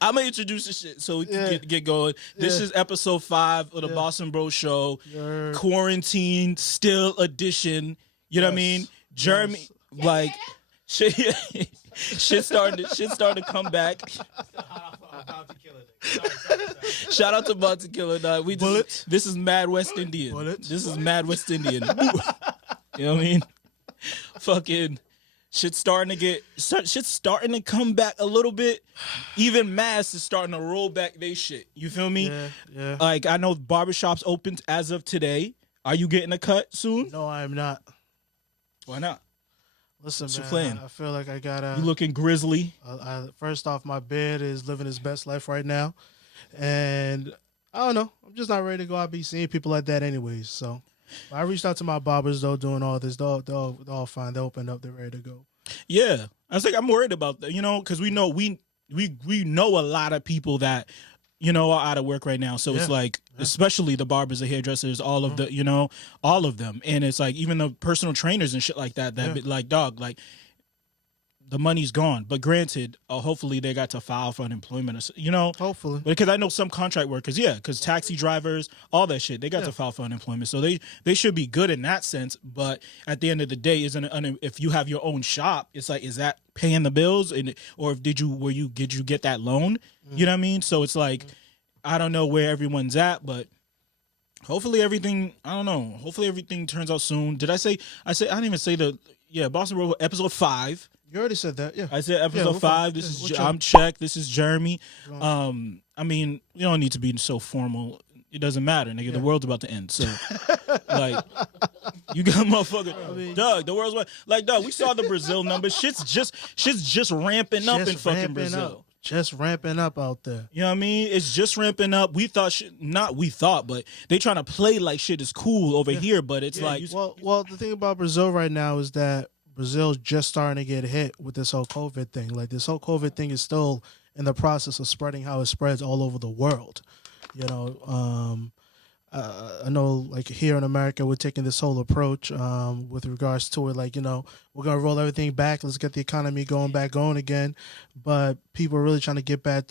I'm gonna introduce this shit so we can get going. This is episode 5 of the Boston Bro Show. Quarantine still edition. You know what I mean? Jeremy, like shit. Shit started to come back. Shout out to Bounty Killer. This is Mad West Indian. This is Mad West Indian. You know what I mean? Fucking shit's starting to come back a little bit. Even Mass is starting to roll back they shit. You feel me? Yeah. Like I know barbershops opened as of today. Are you getting a cut soon? No, I'm not. Why not? Listen, What's man, your plan? I feel like I gotta. You looking grizzly? First off, my beard is living his best life right now, and I don't know. I'm just not ready to go out be seeing people like that, anyways. So I reached out to my barbers though, doing all this. They're all fine. They opened up. They're ready to go. Yeah, I was like, I'm worried about that. You know, because we know we know a lot of people that are out of work right now. So it's like, especially the barbers, the hairdressers, all of the, all of them. And it's like, even the personal trainers and shit like that, like, dog, like, the money's gone. But granted, hopefully they got to file for unemployment, Hopefully. Because I know some contract workers, because taxi drivers, all that shit, they got to file for unemployment. So they should be good in that sense. But at the end of the day, if you have your own shop, it's like, is that paying the bills? Or did you get that loan? You know what I mean? So it's like, I don't know where everyone's at, but hopefully everything, I don't know. Hopefully everything turns out soon. Did I didn't even say Boston Road episode 5. You already said that, yeah. I said episode 5. This is I'm Check. This is Jeremy. I mean, you don't need to be so formal. It doesn't matter, nigga. The world's about to end. So, like, you got motherfucker. Doug, the world's like, Doug. We saw the Brazil numbers. Shit's just ramping up in fucking Brazil. Just ramping up out there. You know what I mean? It's just ramping up. But they trying to play like shit is cool over here. But it's like, well, the thing about Brazil right now is that Brazil's just starting to get hit with this whole COVID thing. Like, this whole COVID thing is still in the process of spreading how it spreads all over the world. I know, like, here in America, we're taking this whole approach with regards to it. Like, we're going to roll everything back. Let's get the economy going again. But people are really trying to get back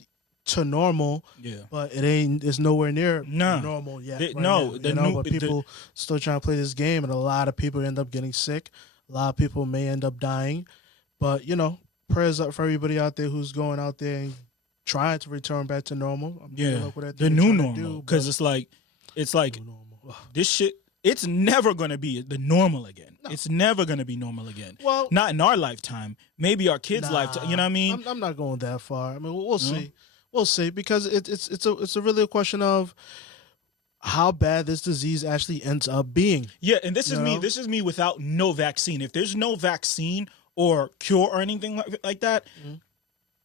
to normal. Yeah. But it's nowhere near normal yet. But people still trying to play this game, and a lot of people end up getting sick. A lot of people may end up dying. But, prayers up for everybody out there who's going out there and trying to return back to normal. The new normal. Because it's like this shit, it's never going to be the normal again. No. It's never going to be normal again. Well, not in our lifetime. Maybe our kids' lifetime. You know what I mean? I'm not going that far. I mean, we'll see. We'll see, because it's a really a question of how bad this disease actually ends up being. Yeah, and this is me without no vaccine. If there's no vaccine or cure or anything like that,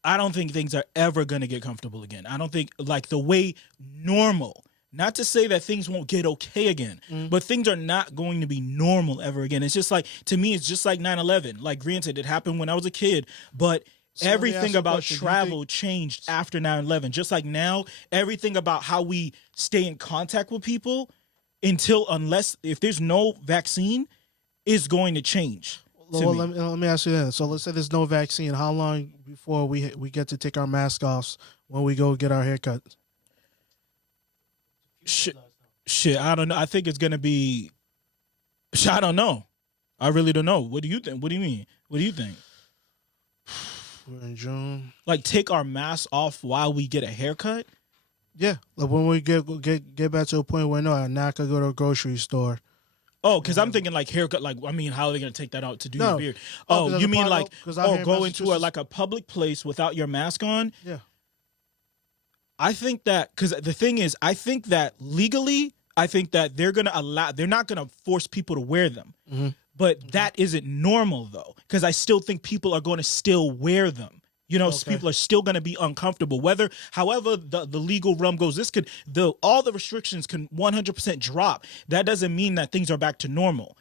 I don't think things are ever going to get comfortable again. I don't think, like, the way normal, not to say that things won't get okay again, but things are not going to be normal ever again. It's just like, to me, it's just like 9/11. Like, granted, it happened when I was a kid, but everything about travel changed after 9/11. Just like now, everything about how we stay in contact with people if there's no vaccine, is going to change. Well, let me ask you that. So let's say there's no vaccine. How long before we get to take our mask off when we go get our haircut? Shit, I don't know. I think it's going to be... I don't know. I really don't know. What do you think? What do you mean? What do you think? We're in June. Like, take our masks off while we get a haircut? Yeah. Like, when we get back to a point where, now I could go to a grocery store. Oh, because I'm thinking, like, haircut. Like, I mean, how are they going to take that out to do your beard? Oh, you mean like, go into a public place without your mask on? Yeah. I think that, because the thing is, I think that legally, I think that they're not going to force people to wear them. Mm-hmm. But that isn't normal, though, because I still think people are going to still wear them. People are still going to be uncomfortable. However the legal realm goes, all the restrictions can 100% drop. That doesn't mean that things are back to normal.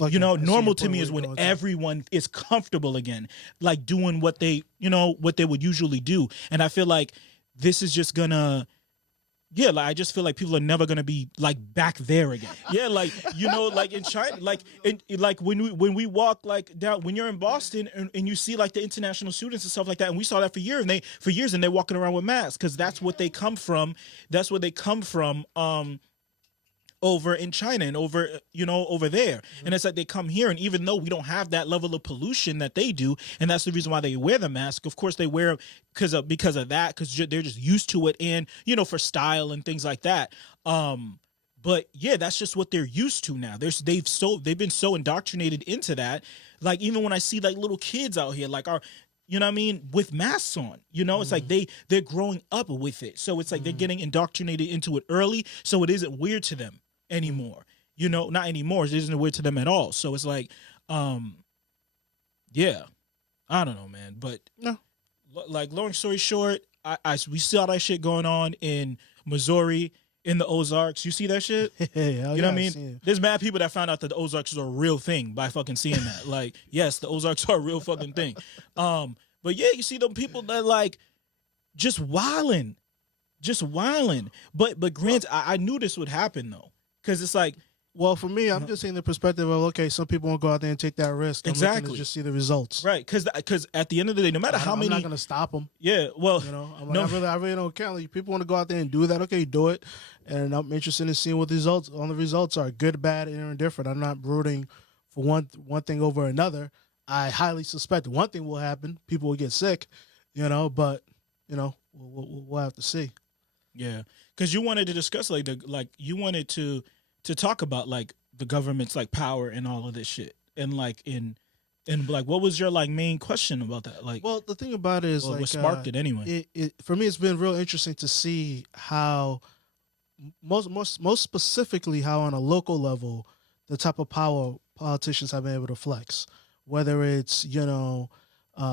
Okay, normal to me is when everyone is comfortable again, like doing what they would usually do. And I feel like this is just gonna yeah, like I just feel like people are never gonna be like back there again. Yeah, like like in China, like when we walk like down when you're in Boston and you see like the international students and stuff like that, and we saw that for years and they're walking around with masks because that's what they come from. That's where they come from. Over in China and over over there, and it's like they come here, and even though we don't have that level of pollution that they do, and that's the reason why they wear the mask. Of course they wear because of that, because they're just used to it, and for style and things like that. But yeah, that's just what they're used to now. They've been so indoctrinated into that. Like even when I see like little kids out here, like with masks on, it's like they're growing up with it. So it's like they're getting indoctrinated into it early. So it isn't weird to them anymore. Not anymore. It isn't weird to them at all. So it's like, yeah, I don't know, man. But No. Like long story short, we saw that shit going on in Missouri, in the Ozarks. You see that shit? Yeah, what I mean? There's mad people that found out that the Ozarks are a real thing by fucking seeing that. Like, yes, the Ozarks are a real fucking thing. But yeah, you see them people that like just wilding. But granted, I knew this would happen though, because it's like, well, for me, I'm just seeing the perspective of, okay, some people won't go out there and take that risk. I'm looking to just see the results. Right, because at the end of the day, no matter how many, I'm not going to stop them. Yeah, well, I'm like, I really don't care. Like, people want to go out there and do that. Okay, do it. And I'm interested in seeing what the results are, good, bad, and indifferent. I'm not rooting for one thing over another. I highly suspect one thing will happen. People will get sick, but we'll have to see. Yeah, because you wanted to discuss you wanted to talk about like the government's like power and all of this shit, and like what was your like main question about that? Like, well, the thing about it is what sparked it anyway. For me, it's been real interesting to see how most specifically how on a local level the type of power politicians have been able to flex, whether it's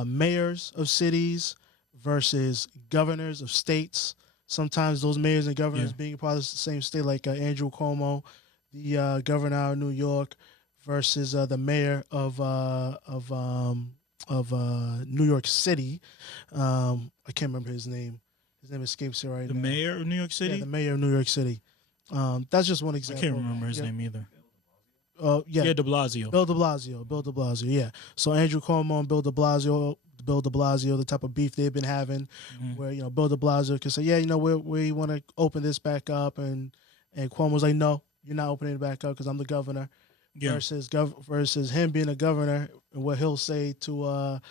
mayors of cities versus governors of states. Sometimes those mayors and governors being part of the same state, like Andrew Cuomo, the governor of New York, versus the mayor of New York City. I can't remember his name. His name escapes me right now. The mayor of New York City? Yeah, the mayor of New York City. That's just one example. I can't remember his name either. Yeah, de Blasio. Bill de Blasio, yeah. So Andrew Cuomo and Bill de Blasio, the type of beef they've been having, where Bill de Blasio can say, yeah, we want to open this back up, and Cuomo's like, no, you're not opening it back up because I'm the governor. Yeah. Versus him being a governor, and what he'll say to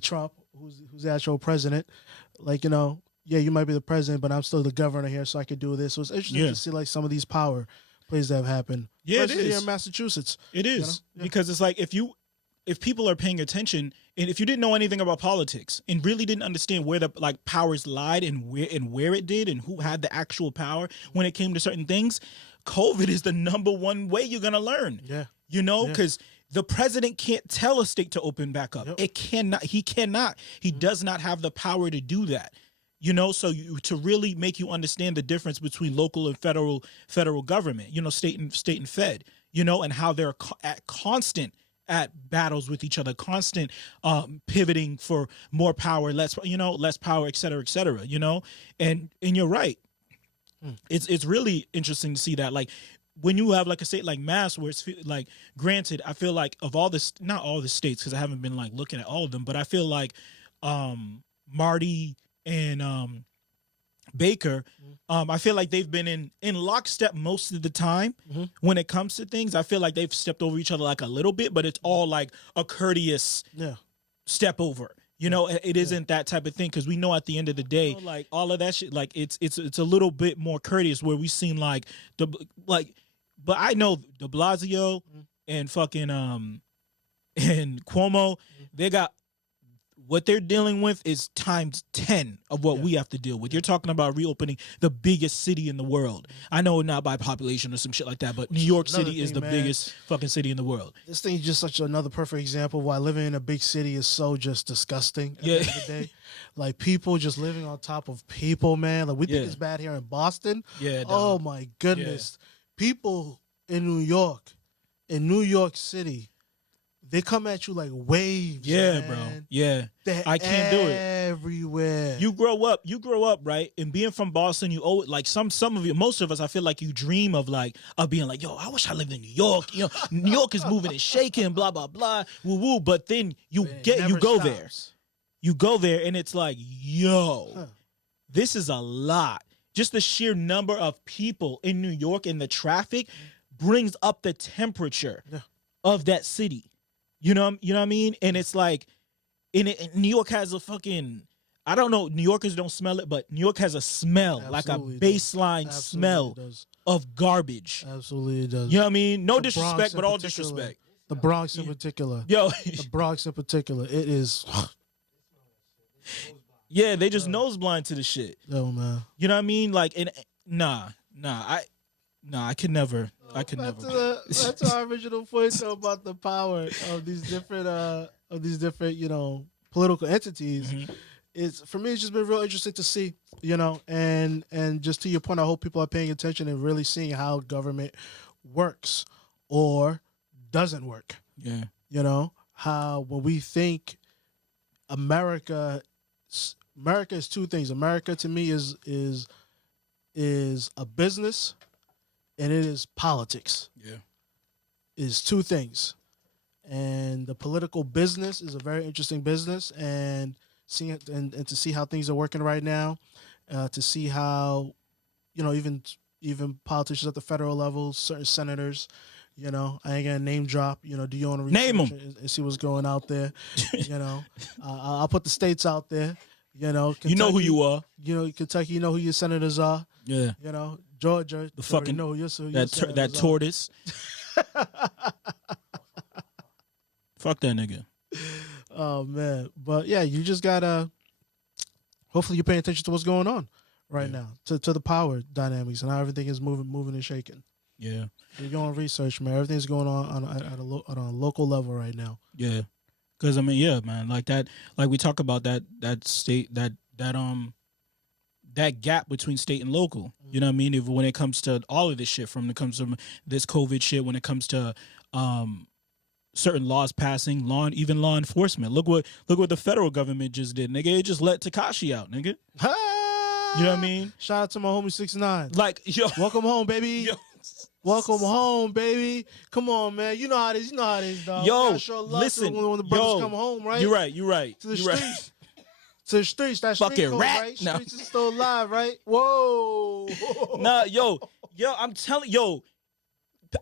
Trump, who's the actual president, like, yeah, you might be the president, but I'm still the governor here, so I can do this. So it's interesting to see like some of these power plays that have happened. Yeah, it is here in Massachusetts. It is because it's like if people are paying attention, and if you didn't know anything about politics and really didn't understand where the like powers lied and where it did and who had the actual power when it came to certain things, COVID is the number one way you're gonna learn. Yeah, because the president can't tell a state to open back up. Yep. He cannot. He does not have the power to do that. So to really make you understand the difference between local and federal government, state and fed, and how they're constant at battles with each other, constant pivoting for more power, less power, et cetera, and you're right. It's really interesting to see that, like, when you have like a state like Mass, where it's like, granted, I feel like of not all the states, because I haven't been like looking at all of them, but I feel like Marty and Baker, I feel like they've been in lockstep most of the time when it comes to things. I feel like they've stepped over each other like a little bit, but it's all like a courteous step over. It isn't that type of thing, because we know at the end of the day, like all of that shit, like it's a little bit more courteous, where we've seen like but I know de Blasio and fucking and Cuomo, they got what they're dealing with is times 10 of what we have to deal with. You're talking about reopening the biggest city in the world. I know not by population or some shit like that, but New York City is the biggest fucking city in the world. This thing is just such another perfect example of why living in a big city is so just disgusting at the end of the day. Like, people just living on top of people, man. Like, we think it's bad here in Boston. Yeah. Oh my goodness. People in New York City, they come at you like waves. Yeah, man. Bro. Yeah. I can't do it. everywhere. You grow up, right? And being from Boston, you owe it like some of you, most of us, I feel like you dream of being like, yo, I wish I lived in New York. You know, New York is moving and shaking, blah, blah, blah, woo woo. But then you go there. You go there and it's like, yo, this is a lot. Just the sheer number of people in New York and the traffic brings up the temperature of that city. You know what I mean? And it's like, New York has a fucking, I don't know, New Yorkers don't smell it, but New York has a smell, like a baseline smell of garbage. Absolutely it does. You know what I mean? No disrespect, but all disrespect. The Bronx in particular. Yo. The Bronx in particular. It is. Yeah, they just nose blind to the shit. Yo, man. You know what I mean? Like, I could never. Back to our original point though, about the power of these different political entities. Mm-hmm. It's, for me, it's just been real interesting to see, and just to your point, I hope people are paying attention and really seeing how government works or doesn't work. Yeah. How when we think America is two things. America to me is a business, and it is politics. Yeah. Is two things. And the political business is a very interesting business, and seeing it, and to see how things are working right now, to see how, even politicians at the federal level, certain senators, I ain't gonna name drop, do your own research Name 'em. and see what's going out there. I'll put the states out there. Kentucky, you know who you are. Kentucky, you know who your senators are. Yeah. Georgia, the fucking know that tortoise. Fuck that nigga. Oh man, but yeah, you just gotta. Hopefully, you're paying attention to what's going on right now, to the power dynamics and how everything is moving and shaking. Yeah, you're going research, man. Everything's going on at a local level right now. Yeah, because I mean, yeah, man, like that, like we talk about that state that gap between state and local. You know what I mean? When it comes to all of this shit, from this COVID shit, when it comes to certain laws passing, even law enforcement. Look what the federal government just did, nigga. It just let Tekashi out, nigga. You know what I mean? Shout out to my homie 6ix9ine. Like, yo, welcome home, baby. Yo. Welcome home, baby. Come on, man. You know how it is. Dog. Yo, show love listen. When the brothers come home, right? You're right. To the streets. To the streets. That fucking street code, rat. Right? No. Streets is still alive, right? Whoa. Nah, yo, I'm telling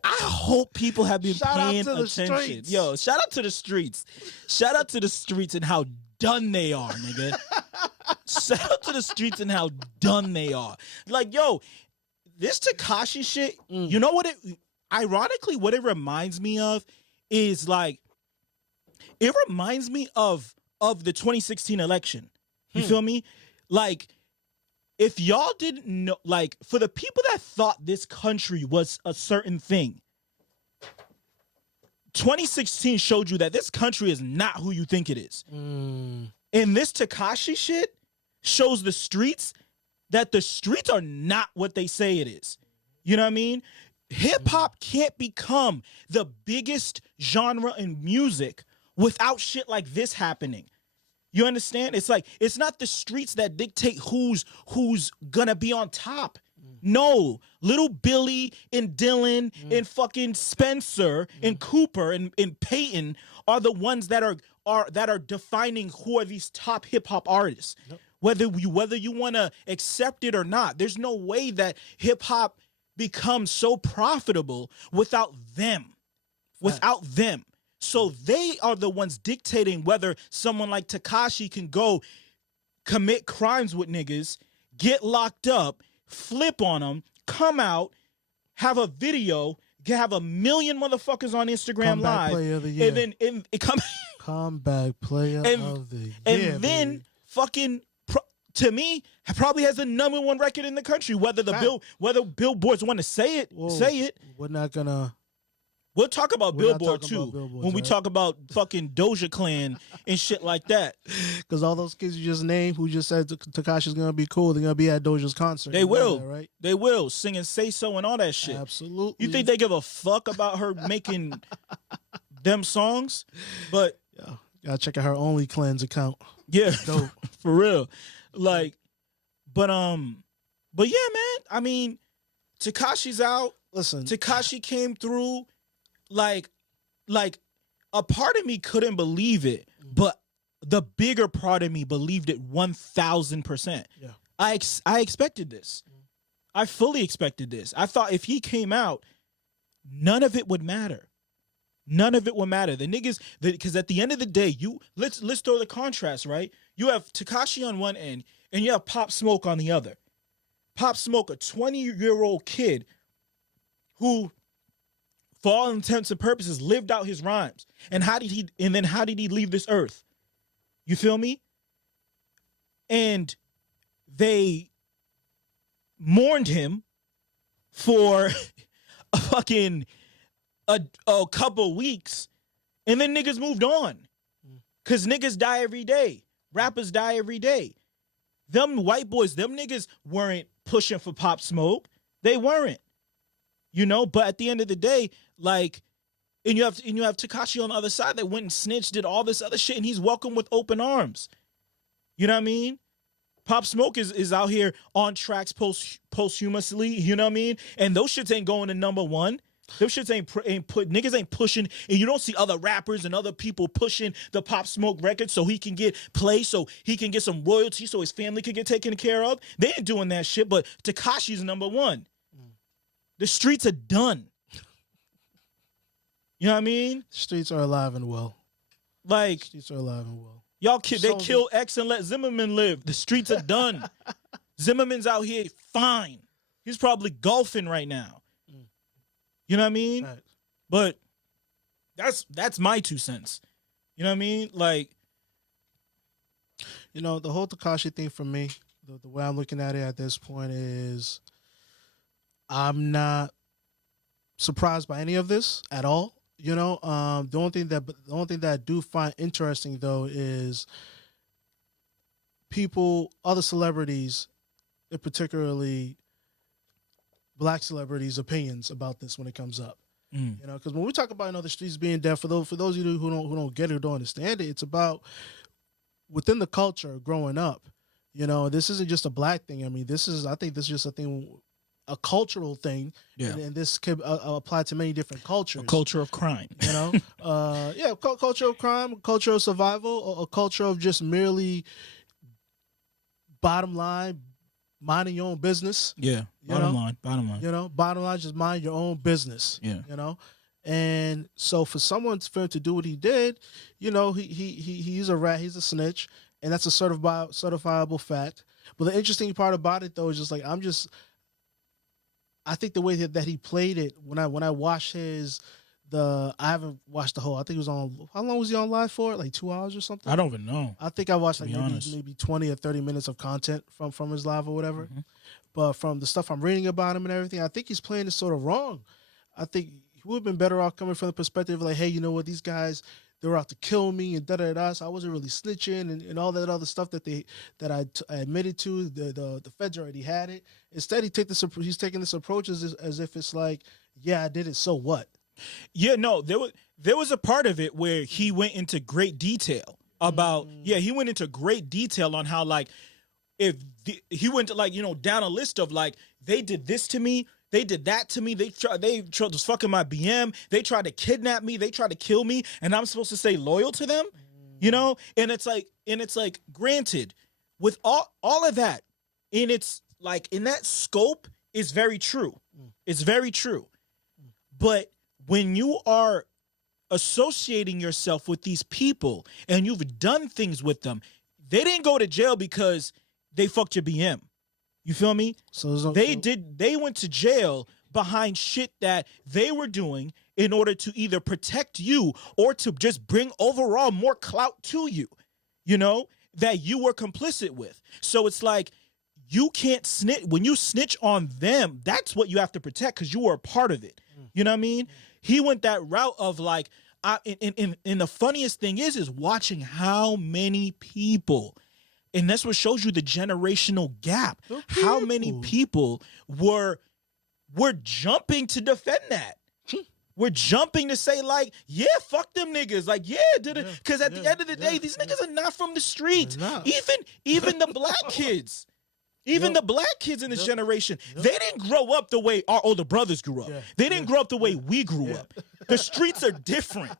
I hope people have been paying attention. Yo, shout out to the streets. Shout out to the streets and how done they are, nigga. Shout out to the streets and how done they are. Like, yo, this Tekashi shit, you know what ironically, what it reminds me of is like, it reminds me of the 2016 election. You feel me? Like, if y'all didn't know, like, for the people that thought this country was a certain thing, 2016 showed you that this country is not who you think it is. And this Tekashi shit shows the streets that the streets are not what they say it is. You know what I mean? Hip hop can't become the biggest genre in music without shit like this happening. You understand? It's like, it's not the streets that dictate who's gonna be on top. No, Little Billy and Dylan and fucking Spencer and Cooper and Peyton are the ones that are defining who are these top hip hop artists. Yep. Whether you want to accept it or not, there's no way that hip hop becomes so profitable without them. Without them. So they are the ones dictating whether someone like Tekashi can go commit crimes with niggas, get locked up, flip on them, come out, have a video, have 1 million motherfuckers on Instagram Live, player of the year. and then comeback player of the year, and then fucking to me probably has the #1 record in the country. Whether billboards want to say it, say it. We're not gonna. We'll talk about Billboard too when we talk about fucking Doja Clan and shit like that. Because all those kids you just named who just said Takashi's gonna be cool, they're gonna be at Doja's concert. They will, right? They will singing "Say So" and all that shit. Absolutely. You think they give a fuck about her making them songs? But yeah, gotta check out her OnlyCleanse account. Yeah, Dope. for real. Like, but yeah, man. I mean, Tekashi's out. Listen, Tekashi came through. Like a part of me couldn't believe it, but the bigger part of me believed it 1,000%. Yeah. I expected this. I fully expected this. I thought if he came out, none of it would matter. None of it would matter. The niggas, because at the end of the day, let's throw the contrast, right? You have Tekashi on one end, and you have Pop Smoke on the other. Pop Smoke, a 20-year-old kid who, for all intents and purposes, lived out his rhymes. And how did he leave this earth? You feel me? And they mourned him for a couple weeks, and then niggas moved on. Cause niggas die every day. Rappers die every day. Them white boys, them niggas weren't pushing for Pop Smoke. They weren't. You know, but at the end of the day, like, and you have Tekashi on the other side that went and snitched, did all this other shit, and he's welcomed with open arms. You know what I mean? Pop Smoke is out here on tracks posthumously, you know what I mean? And those shits ain't going to number one. Those shits niggas ain't pushing, and you don't see other rappers and other people pushing the Pop Smoke record so he can get play, so he can get some royalty, so his family can get taken care of. They ain't doing that shit, but Tekashi's number one. The streets are done. You know what I mean? Streets are alive and well. Like, streets are alive and well. Y'all they kill X and let Zimmerman live. The streets are done. Zimmerman's out here fine. He's probably golfing right now. You know what I mean? Right. But that's my 2 cents. You know what I mean? Like, you know, the whole Tekashi thing for me, the way I'm looking at it at this point is I'm not surprised by any of this at all. You know, the only thing that I do find interesting though is other celebrities, particularly black celebrities' opinions about this when it comes up. You know, because when we talk about the streets being dead, for those of you who don't get it or don't understand it, it's about within the culture growing up. You know, this isn't just a black thing. I mean, I think this is just a cultural thing, and this could apply to many different cultures. A culture of crime, you know, culture of crime, culture of survival, a culture of just merely bottom line, minding your own business. Yeah, bottom line. You know, bottom line, just mind your own business. Yeah, you know, and so for him to do what he did, you know, he's a rat, he's a snitch, and that's a certifiable fact. But the interesting part about it though is just like I think the way that he played it when I watched I haven't watched the whole. I think it was on. How long was he on live for? Like 2 hours or something? I don't even know. I think I watched like maybe 20 or 30 minutes of content from his live or whatever. Mm-hmm. But from the stuff I'm reading about him and everything, I think he's playing it sort of wrong. I think he would have been better off coming from the perspective of like, hey, you know what, these guys, they were out to kill me and da-da-da, so I wasn't really snitching and all that other stuff that I admitted to. The feds already had it. Instead, he's taking this approach as if it's like, yeah, I did it, so what? Yeah, no, there was a part of it where he went into great detail about, he went into great detail on how, like, he went to, like, you know, down a list of, like, they did this to me, they did that to me, they tried to fucking my BM, they tried to kidnap me, they tried to kill me, and I'm supposed to stay loyal to them, you know? And it's like, granted, with all of that, and it's like, in that scope, is very true. It's very true. But when you are associating yourself with these people and you've done things with them, they didn't go to jail because they fucked your BM. You feel me? They went to jail behind shit that they were doing in order to either protect you or to just bring overall more clout to you, you know, that you were complicit with. So it's like, you can't snitch. When you snitch on them, that's what you have to protect because you were a part of it. You know what I mean? He went that route of like, and the funniest thing is watching how many people, and that's what shows you the generational gap. How many people were jumping to defend that? We're jumping to say like, yeah, fuck them niggas. Like, yeah, because at the end of the day, these niggas are not from the streets. Even the black kids. Even the black kids in this generation, they didn't grow up the way our older brothers grew up. They didn't grow up the way we grew up. The streets are different.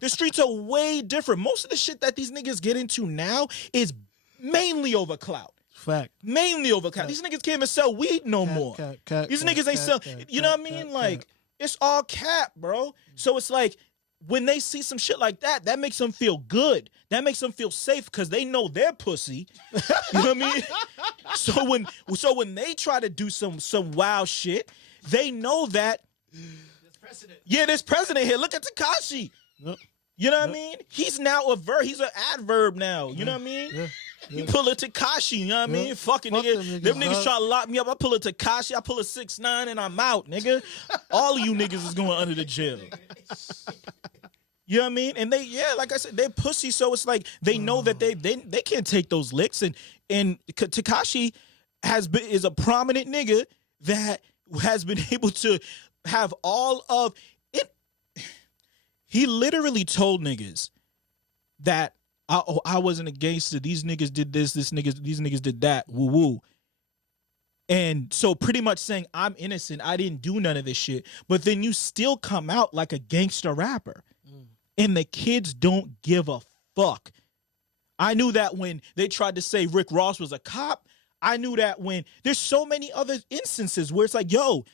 The streets are way different. Most of the shit that these niggas get into now is mainly over clout. Fact. Mainly over clout. These niggas can't even sell weed no more. These niggas ain't sell. You know what I mean? Like, it's all cap, bro. So it's like, when they see some shit like that, that makes them feel good. That makes them feel safe because they know they're pussy. You know what I mean? So when they try to do some wild shit, they know that. There's precedent. Yeah, there's precedent here. Look at Tekashi. Yep. You know what I mean? He's now a verb. He's an adverb now. You know what I mean? Yeah. You pull a Tekashi, you know what I mean? Fucking nigga. Them niggas try to lock me up. I pull a Tekashi, I pull a 6ix9ine, and I'm out, nigga. All of you niggas is going under the jail. You know what I mean? And they, like I said, they're pussy, so it's like they know that they can't take those licks. And Tekashi is a prominent nigga that has been able to have all of it. He literally told niggas that I wasn't a gangster. These niggas did this. These niggas did that. Woo woo. And so pretty much saying I'm innocent. I didn't do none of this shit. But then you still come out like a gangster rapper. And the kids don't give a fuck. I knew that when they tried to say Rick Ross was a cop. I knew that when there's so many other instances where it's like, yo,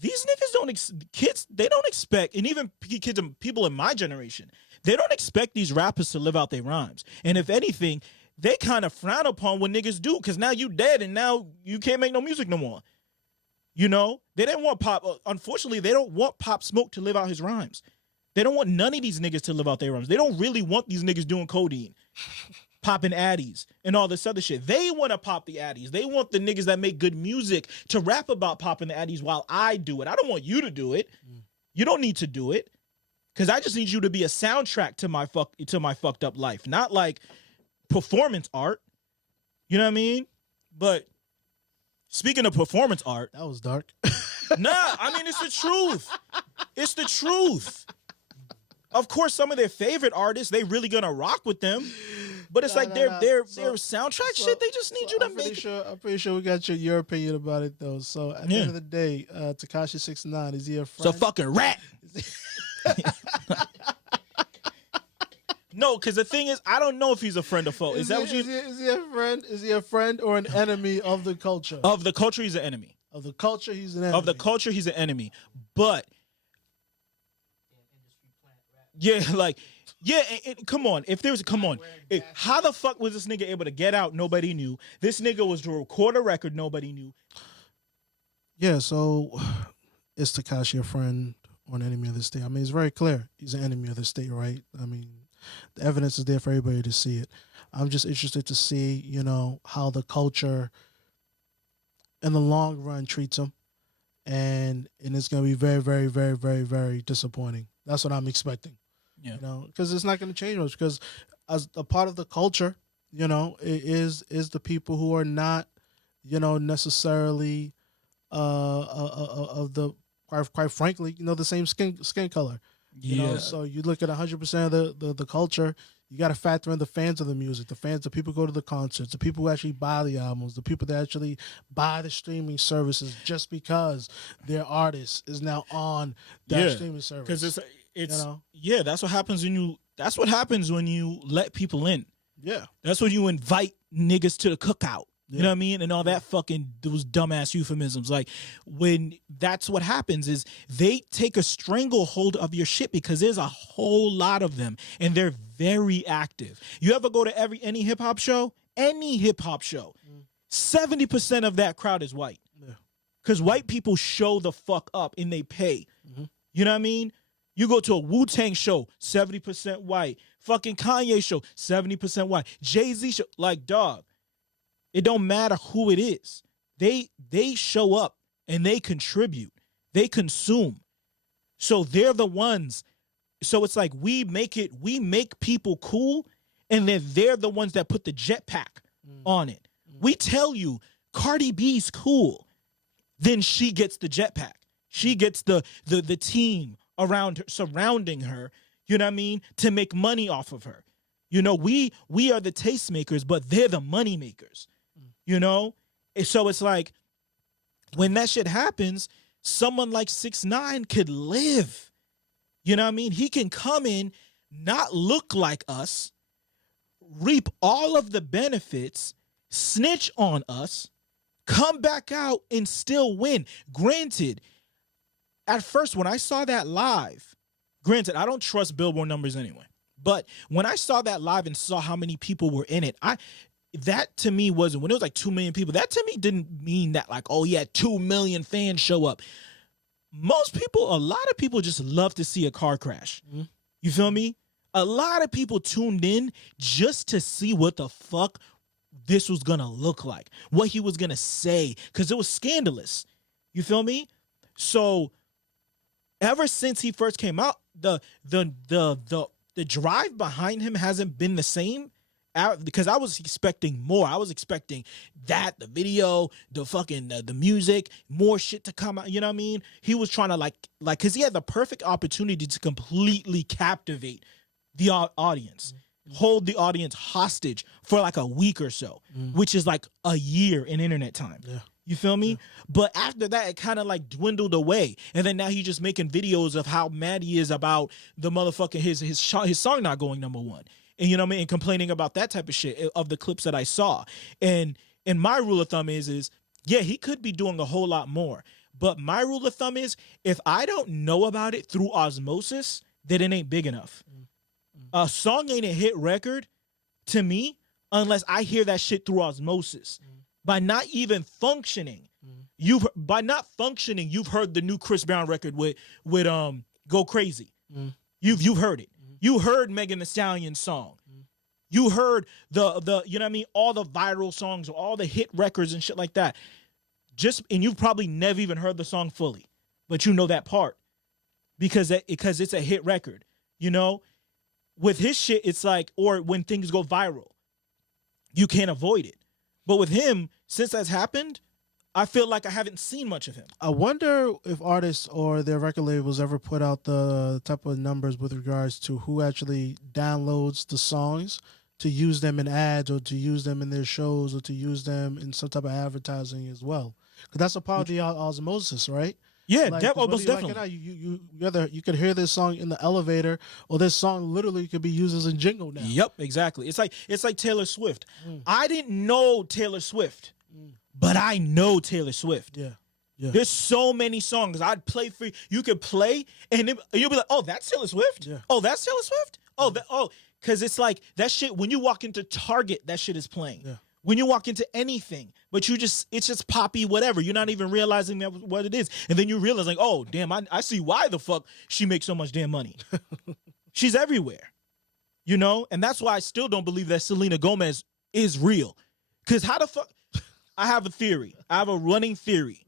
these niggas kids, they don't expect, and even kids and people in my generation, they don't expect these rappers to live out their rhymes. And if anything, they kind of frown upon when niggas do, because now you dead and now you can't make no music no more. You know? They didn't want Pop, unfortunately, they don't want Pop Smoke to live out his rhymes. They don't want none of these niggas to live out their rhymes. They don't really want these niggas doing codeine, popping addies, and all this other shit. They want to pop the addies. They want the niggas that make good music to rap about popping the addies while I do it. I don't want you to do it. You don't need to do it, because I just need you to be a soundtrack to my fucked up life, not like performance art. You know what I mean? But speaking of performance art, that was dark. Nah, I mean, it's the truth. It's the truth. Of course, some of their favorite artists, they really gonna rock with them, but it's their soundtrack shit. They just need you to make. I'm pretty sure we got your opinion about it though. So at the end of the day, Tekashi 6ix9ine, is he a friend? It's a fucking rat. No, because the thing is, I don't know if he's a friend or foe. Is he a friend? Is he a friend or an enemy of the culture? Of the culture, he's an enemy. Of the culture, he's an enemy. Of the culture, he's an enemy. But yeah, like, yeah, and come on. How the fuck was this nigga able to get out? Nobody knew. This nigga was to record a record. Nobody knew. Yeah, so is Tekashi a friend or an enemy of the state? I mean, it's very clear. He's an enemy of the state, right? I mean, the evidence is there for everybody to see it. I'm just interested to see, you know, how the culture in the long run treats him. And it's going to be very, very, very, very, very disappointing. That's what I'm expecting. Yeah. You know, because it's not going to change much. Because as a part of the culture, you know, is the people who are not, you know, necessarily of the quite frankly, you know, the same skin color. You know, so you look at 100% of the culture. You got to factor in the fans of the music, the people who go to the concerts, the people who actually buy the albums, the people that actually buy the streaming services just because their artist is now on that streaming service. Because it's you know? That's what happens when you let people in. Yeah, that's when you invite niggas to the cookout. You know what I mean? And all that fucking those dumbass euphemisms. Like, when that's what happens is they take a stranglehold of your shit because there's a whole lot of them and they're very active. You ever go to any hip hop show? Any hip hop show, 70% of that crowd is white. Because white people show the fuck up and they pay. You know what I mean? You go to a Wu-Tang show, 70% white. Fucking Kanye show, 70% white. Jay-Z show, like, dog. It don't matter who it is. They show up and they contribute. They consume. So they're the ones. So it's like we make people cool, and then they're the ones that put the jetpack on it. We tell you Cardi B's cool. Then she gets the jetpack. She gets the team around her, surrounding her, you know what I mean, to make money off of her. You know, we are the tastemakers, but they're the money makers, you know? And so it's like, when that shit happens, someone like 6ix9ine could live. You know what I mean? He can come in, not look like us, reap all of the benefits, snitch on us, come back out and still win. Granted, at first when I saw that live, granted, I don't trust Billboard numbers anyway, but when I saw that live and saw how many people were in it, that to me wasn't, when it was like 2 million people, that to me didn't mean that like, oh yeah, 2 million fans show up. Most people, a lot of people just love to see a car crash. Mm-hmm. You feel me? A lot of people tuned in just to see what the fuck this was gonna look like, what he was gonna say, because it was scandalous. You feel me? So ever since he first came out, the drive behind him hasn't been the same. Because I was expecting more. I was expecting that, the video, the fucking the music, more shit to come out. You know what I mean? He was trying to like, because he had the perfect opportunity to completely captivate the audience, hold the audience hostage for like a week or so, which is like a year in internet time. Yeah. You feel me? Yeah. But after that, it kind of like dwindled away, and then now he's just making videos of how mad he is about the motherfucking his song not going #1. And you know what I mean? And complaining about that type of shit of the clips that I saw. And my rule of thumb is yeah, he could be doing a whole lot more. But my rule of thumb is, if I don't know about it through osmosis, then it ain't big enough. A song ain't a hit record to me unless I hear that shit through osmosis. By not even functioning, you've heard the new Chris Brown record with Go Crazy. You've heard it. You heard Megan Thee Stallion's song. You heard the you know what I mean, all the viral songs, all the hit records and shit like that. And you've probably never even heard the song fully, but you know that part because it's a hit record. You know, with his shit, it's like, or when things go viral, you can't avoid it. But with him, since that's happened, I feel like I haven't seen much of him. I wonder if artists or their record labels ever put out the type of numbers with regards to who actually downloads the songs to use them in ads or to use them in their shows or to use them in some type of advertising as well. Because that's a part of the osmosis, right? Yeah, like, most definitely. Like you could hear this song in the elevator, or this song literally could be used as a jingle now. Yep, exactly. It's like Taylor Swift. I didn't know Taylor Swift. But I know Taylor Swift. Yeah. There's so many songs I'd play for you. You could play and you'll be like, oh, that's Taylor Swift? Yeah. Oh, that's Taylor Swift? Because it's like that shit, when you walk into Target, that shit is playing. Yeah. When you walk into anything, but it's just poppy, whatever. You're not even realizing that what it is. And then you realize like, oh, damn, I see why the fuck she makes so much damn money. She's everywhere. You know? And that's why I still don't believe that Selena Gomez is real. Because how the fuck... I have a theory. I have a running theory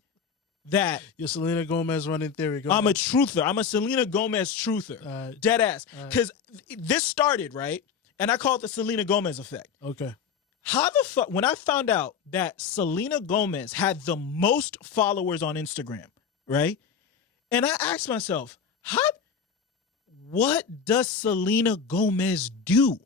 that... Your Selena Gomez running theory. I'm a truther. I'm a Selena Gomez truther. Dead ass. Because this started, right? And I call it the Selena Gomez effect. Okay. How the fuck... When I found out that Selena Gomez had the most followers on Instagram, right? And I asked myself, what does Selena Gomez do?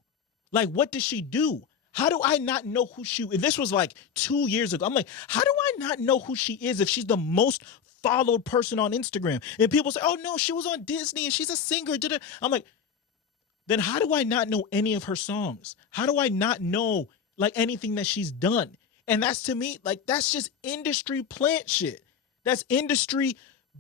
Like, what does she do? How do I not know who she is? This was like 2 years ago. I'm like, how do I not know who she is if she's the most followed person on Instagram? And people say, oh, no, she was on Disney and she's a singer. I'm like, then how do I not know any of her songs? How do I not know like anything that she's done? And that's, to me, like, that's just industry plant shit. That's industry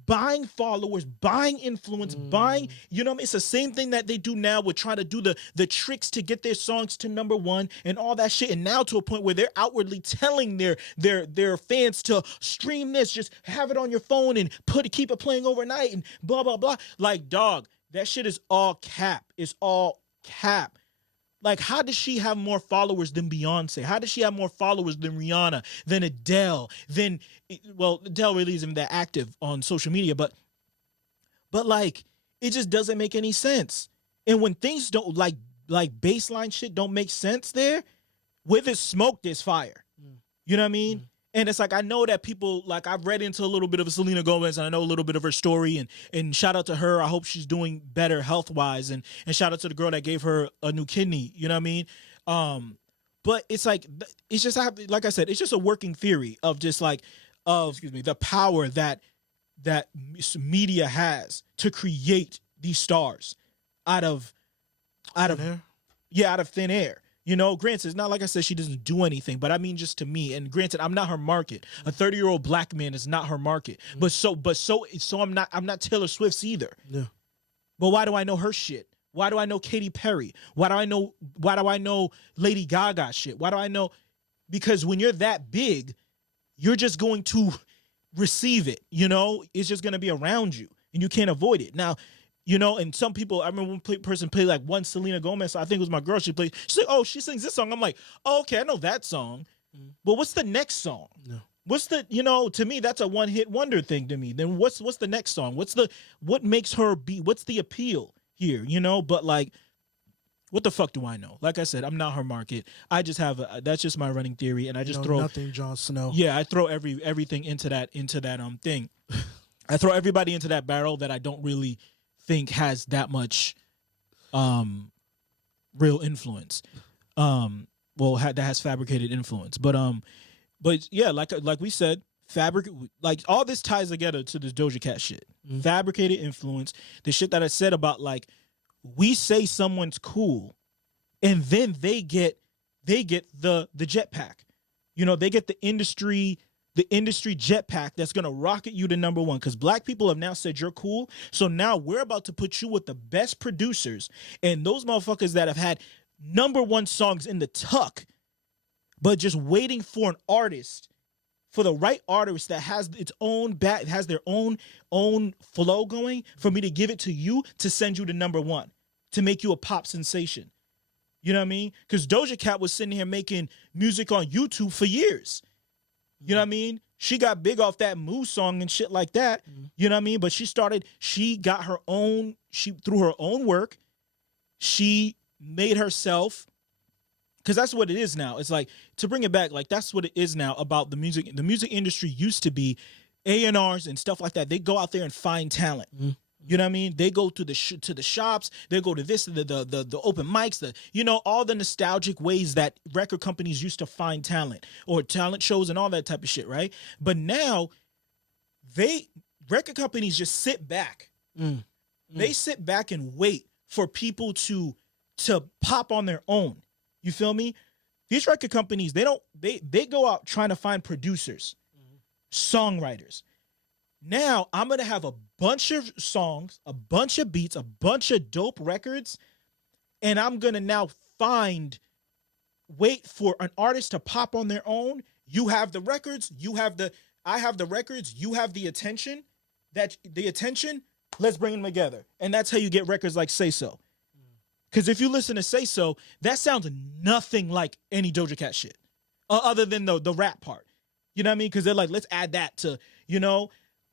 buying followers, buying influence, buying, you know what I mean? It's the same thing that they do now with trying to do the tricks to get their songs to #1 and all that shit. And now to a point where they're outwardly telling their fans to stream this, just have it on your phone and keep it playing overnight and blah, blah, blah. Like, dog, that shit is all cap. It's all cap. Like, how does she have more followers than Beyonce? How does she have more followers than Rihanna, than Adele, Adele really isn't that active on social media, but like, it just doesn't make any sense. And when things don't, like baseline shit don't make sense there, where there's smoke, there's fire. You know what I mean? And it's like, I know that people, like, I've read into a little bit of Selena Gomez, and I know a little bit of her story, and shout out to her. I hope she's doing better health-wise, and shout out to the girl that gave her a new kidney, you know what I mean? But it's like, it's just, like I said, it's just a working theory of just like, the power that media has to create these stars out of thin air. You know, granted, it's not like I said she doesn't do anything, but I mean, just to me, and granted, I'm not her market. A 30-year-old black man is not her market. But I'm not Taylor Swift's either. Yeah. But why do I know her shit? Why do I know Katy Perry? Why do I know Lady Gaga shit? Why do I know? Because when you're that big, you're just going to receive it, you know? It's just going to be around you, and you can't avoid it. Now, you know, and some people, I remember one person played like one Selena Gomez, I think it was my girl, she's like, oh, she sings this song. I'm like, oh, okay, I know that song. But what's the next song? No. What's the, you know, to me, that's a one-hit wonder thing to me. Then what's the next song? What makes her be, what's the appeal here, you know? But like, what the fuck do I know? Like I said, I'm not her market. I just have that's just my running theory, and I just throw nothing, Jon Snow. Yeah, I throw everything into that thing. I throw everybody into that barrel that I don't really think has that much real influence. That has fabricated influence. But yeah, like we said, like all this ties together to this Doja Cat shit. Fabricated influence, the shit that I said about like, we say someone's cool, and then they get the jetpack. You know, they get the industry jetpack that's gonna rocket you to number one. Because black people have now said you're cool, so now we're about to put you with the best producers, and those motherfuckers that have had number one songs in the tuck, but just waiting for an artist, for the right artist that has its own has their own flow going, for me to give it to you to send you to number one, to make you a pop sensation. You know what I mean? Because Doja Cat was sitting here making music on YouTube for years. You know what I mean? She got big off that Moo song and shit like that. You know what I mean? But through her own work, she made herself, because that's what it is now. It's like, to bring it back, like that's what it is now about the music. The music industry used to be A&Rs and stuff like that. They go out there and find talent. You know what I mean? They go to the shops. They go to the open mics, all the nostalgic ways that record companies used to find talent, or talent shows and all that type of shit, right? But now, record companies just sit back. They sit back and wait for people to pop on their own. You feel me? These record companies, they go out trying to find producers, songwriters. Now I'm going to have a bunch of songs, a bunch of beats, a bunch of dope records, and I'm going to now wait for an artist to pop on their own. You have the records, I have the records, you have the attention, let's bring them together. And that's how you get records like Say So. Because if you listen to Say So, that sounds nothing like any Doja Cat shit, other than the rap part. You know what I mean? Because they're like, let's add that to,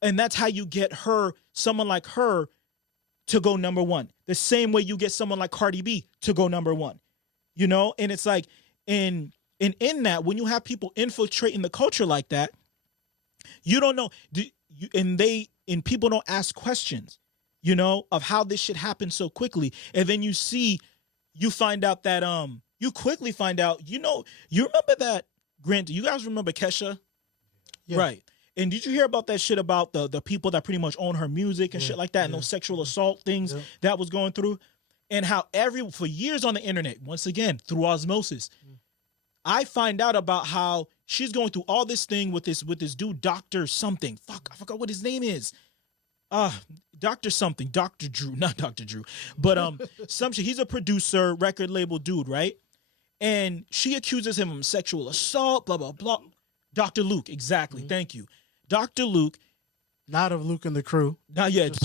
and that's how you get someone like her to go number one. The same way you get someone like Cardi B to go number one, And it's like, in that, when you have people infiltrating the culture like that, you don't know, and people don't ask questions, of how this shit happened so quickly. And then you find out that, you quickly find out, you remember that, Grant, do you guys remember Kesha? Yeah. Right. And did you hear about that shit about the people that pretty much own her music and shit like that, and those sexual assault things that was going through? And how for years on the internet, once again, through osmosis, I find out about how she's going through all this thing with this dude, Dr. something. Fuck, I forgot what his name is. Dr. something, Dr. Drew, not Dr. Drew, but he's a producer, record label dude, right? And she accuses him of sexual assault, blah, blah, blah. Dr. Luke, exactly. Thank you. Dr. Luke. Not of Luke and the crew. Not yet.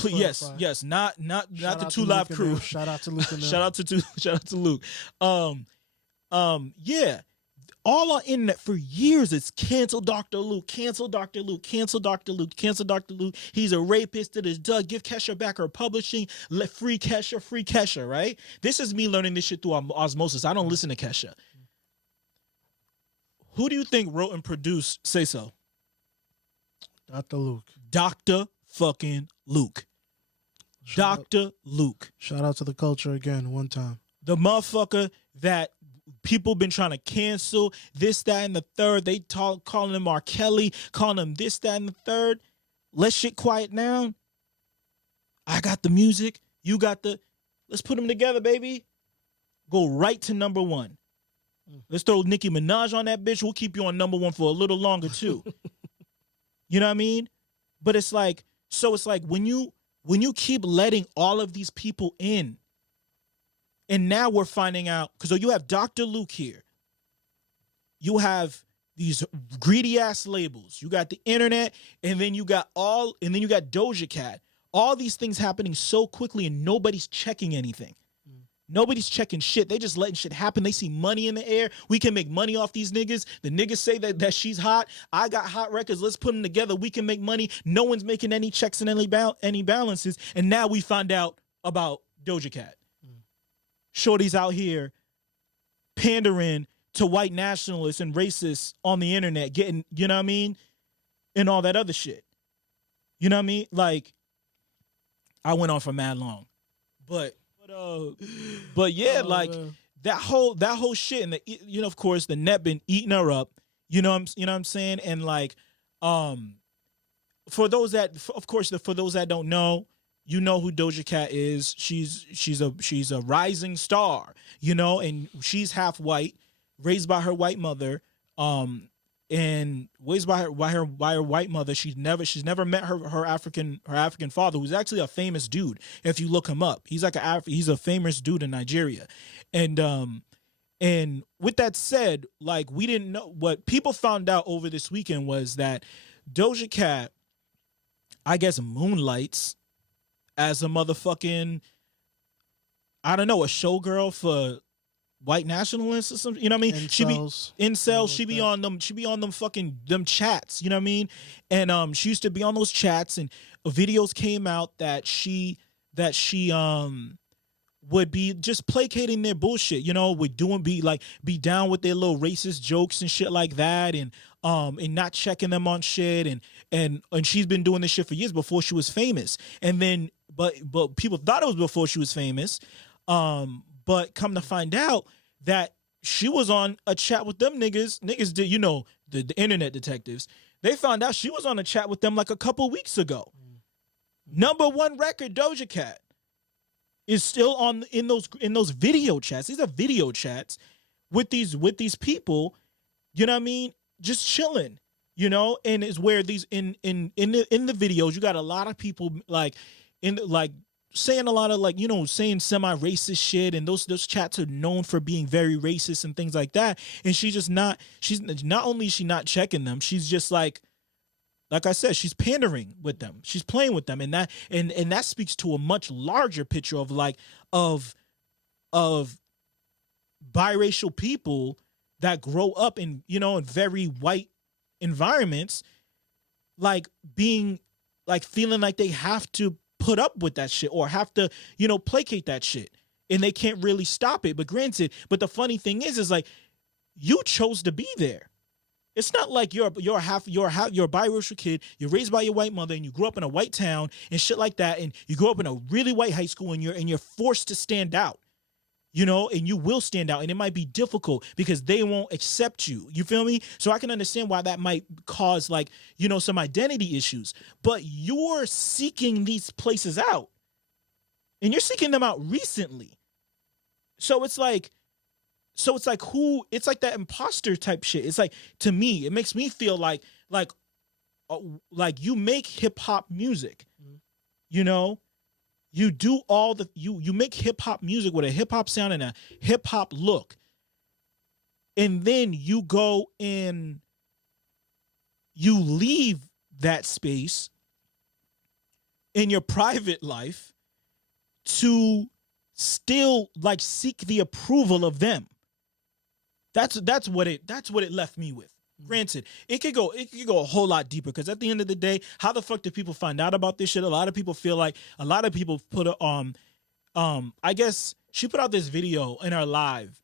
Yes. Not the Two Live crew. Shout out to Luke and them. Shout out to Luke. Yeah. All on internet for years is cancel Dr. Luke, cancel Dr. Luke, cancel Dr. Luke, cancel Dr. Luke. He's a rapist. It is done. Give Kesha back her publishing. Let free Kesha, right? This is me learning this shit through osmosis. I don't listen to Kesha. Who do you think wrote and produced Say So? Dr. Luke. Dr. fucking Luke. Dr. Luke. Shout out to the culture again, one time. The motherfucker that people been trying to cancel, this, that, and the third. They calling him R. Kelly, calling him this, that, and the third. Let shit quiet down. I got the music. You got the... Let's put them together, baby. Go right to number one. Let's throw Nicki Minaj on that bitch. We'll keep you on number one for a little longer, too. You know what I mean? But it's like... So it's like when you keep letting all of these people in, and now we're finding out, because you have Dr. Luke here. You have these greedy ass labels. You got the internet, and then you got Doja Cat. All these things happening so quickly, and nobody's checking anything. Nobody's checking shit. They just letting shit happen. They see money in the air. We can make money off these niggas. The niggas say that she's hot. I got hot records. Let's put them together. We can make money. No one's making any checks and any balances. And now we find out about Doja Cat. Shorty's out here pandering to white nationalists and racists on the internet, getting, you know what I mean? And all that other shit. You know what I mean? Like, I went on for mad long. But yeah, like man. that whole shit, and the, of course the net been eating her up. You know what I'm saying? And like, for those that don't know, you know who Doja Cat is. She's a rising star, and she's half white, raised by her white mother, and raised by her white mother. She's never met her African father, who's actually a famous dude. If you look him up, he's a famous dude in Nigeria. And with that said, like, we didn't know. What people found out over this weekend was that Doja Cat, I guess, moonlights as a motherfucking, I don't know, a showgirl for white nationalists or something, you know what I mean? She be incels. She be on them fucking them chats, you know what I mean? And she used to be on those chats, and videos came out that she would be just placating their bullshit, would be down with their little racist jokes and shit like that, and not checking them on shit, and she's been doing this shit for years before she was famous. And then but people thought it was before she was famous. But come to find out that she was on a chat with them niggas did, the internet detectives. They found out she was on a chat with them like a couple weeks ago. Number one record, Doja Cat, is still in those video chats. These are video chats with these people, you know what I mean? Just chilling, and it's where these in the videos, you got a lot of people saying a lot of saying semi-racist shit, and those chats are known for being very racist and things like that. And she's not only is she not checking them, she's just like I said, she's pandering with them. She's playing with them, and that speaks to a much larger picture of biracial people that grow up in in very white environments, like being like feeling like they have to put up with that shit or have to, placate that shit, and they can't really stop it. But the funny thing is like, you chose to be there. It's not like you're a biracial kid, you're raised by your white mother, and you grew up in a white town and shit like that, and you grew up in a really white high school, and you're forced to stand out. And you will stand out, and it might be difficult because they won't accept you. You feel me? So I can understand why that might cause some identity issues, but you're seeking these places out, and you're seeking them out recently. So it's like that imposter type shit. It's like, to me, it makes me feel like you make hip hop music, You do all you make hip hop music with a hip hop sound and a hip hop look. And then you go and you leave that space in your private life to still seek the approval of them. That's what it left me with. Granted, it could go a whole lot deeper, because at the end of the day, how the fuck did people find out about this shit? A lot of people put I guess she put out this video in her live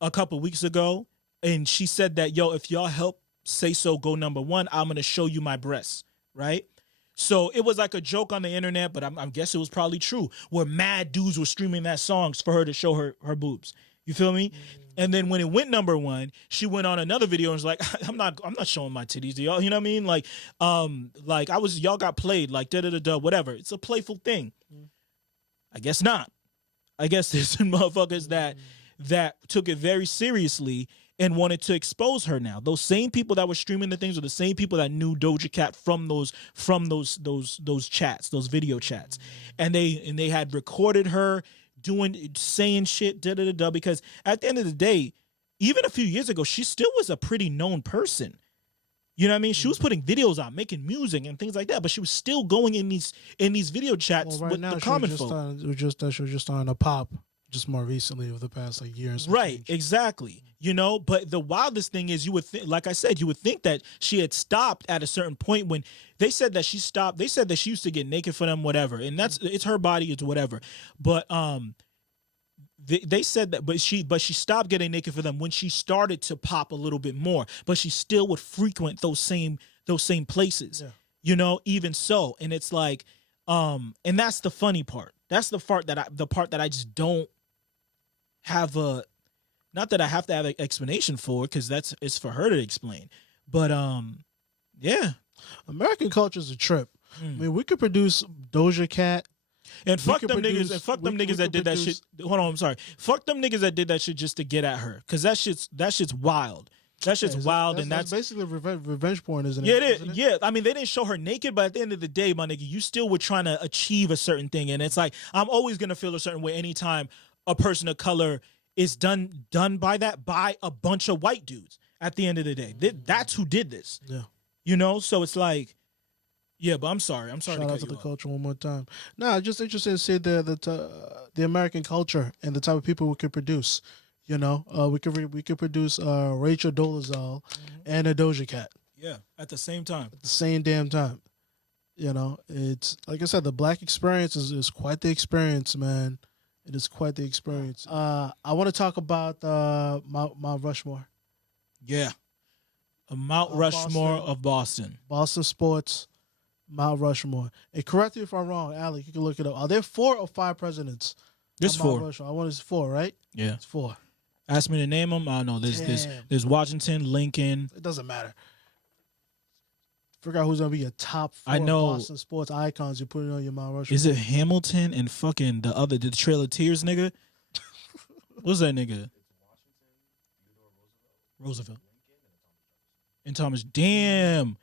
a couple weeks ago, and she said that, yo, if y'all help Say So go #1, I'm gonna show you my breasts, right? So it was like a joke on the internet, but I guess it was probably true. Where mad dudes were streaming that songs for her to show her boobs. You feel me? And then when it went #1, she went on another video and was like, I'm not showing my titties to y'all. You know what I mean? Like y'all got played, like whatever. It's a playful thing. I guess not. I guess there's some motherfuckers that took it very seriously and wanted to expose her now. Those same people that were streaming the things are the same people that knew Doja Cat from those chats, those video chats. And they had recorded her saying shit, because at the end of the day, even a few years ago, she still was a pretty known person. You know what I mean? She was putting videos out, making music and things like that, but she was still going in these video chats with the common folk. She was just on a pop just more recently over the past like years. Right, change. exactly. You know, but the wildest thing is, you would like I said, you would think that she had stopped at a certain point when they said that she stopped. They said that she used to get naked for them, whatever, and it's her body, it's whatever. But they said that, but she stopped getting naked for them when she started to pop a little bit more. But she still would frequent those same places. Yeah. You know, even so, and it's like, and that's the funny part. That's the part that I just don't have a. Not that I have to have an explanation for, because it's for her to explain. But yeah, American culture is a trip. I mean, we could produce Doja Cat, and fuck them niggas, that did that shit. Hold on, I'm sorry. Fuck them niggas that did that shit just to get at her, because that shit's wild. That shit's wild, and that's basically revenge porn, isn't it? Yeah, it is. Yeah, I mean, they didn't show her naked, but at the end of the day, my nigga, you still were trying to achieve a certain thing, and it's like, I'm always gonna feel a certain way anytime a person of color is done by a bunch of white dudes. At the end of the day, that's who did this. Yeah, you know. So it's like, yeah, but I'm sorry. Shout out to the culture one more time. No, just interested to see the American culture and the type of people we could produce. You know, we could produce Rachel Dolezal and a Doja Cat. Yeah, at the same time. At the same damn time. You know, it's like I said, the black experience is quite the experience, man. It is quite the experience. I want to talk about Mount Rushmore. Yeah. A Mount Rushmore of Boston. Boston Sports, Mount Rushmore. And correct me if I'm wrong, Alec, you can look it up. Are there 4 or 5 presidents? There's 4. I want it's 4, right? Yeah. It's 4. Ask me to name them. I don't know. There's Washington, Lincoln. It doesn't matter. Figure out who's gonna be your top 4 Boston sports icons you're putting on your Mount Rushmore. Is it Hamilton and fucking the Trail of Tears nigga? What's that nigga? Roosevelt. And Thomas. Damn.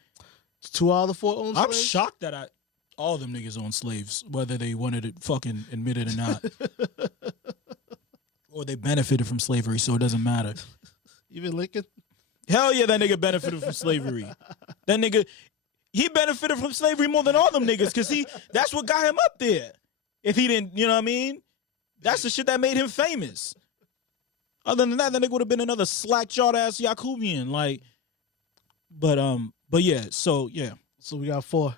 It's 2 out of the 4 own slaves? I'm shocked that all of them niggas own slaves, whether they wanted to fucking admit it or not. Or they benefited from slavery, so it doesn't matter. Even Lincoln? Hell yeah, that nigga benefited from slavery. That nigga, he benefited from slavery more than all them niggas, because that's what got him up there. If he didn't, you know what I mean? That's the shit that made him famous. Other than that nigga would have been another slack-jawed ass Yakubian. Like, but yeah, so yeah. So we got 4.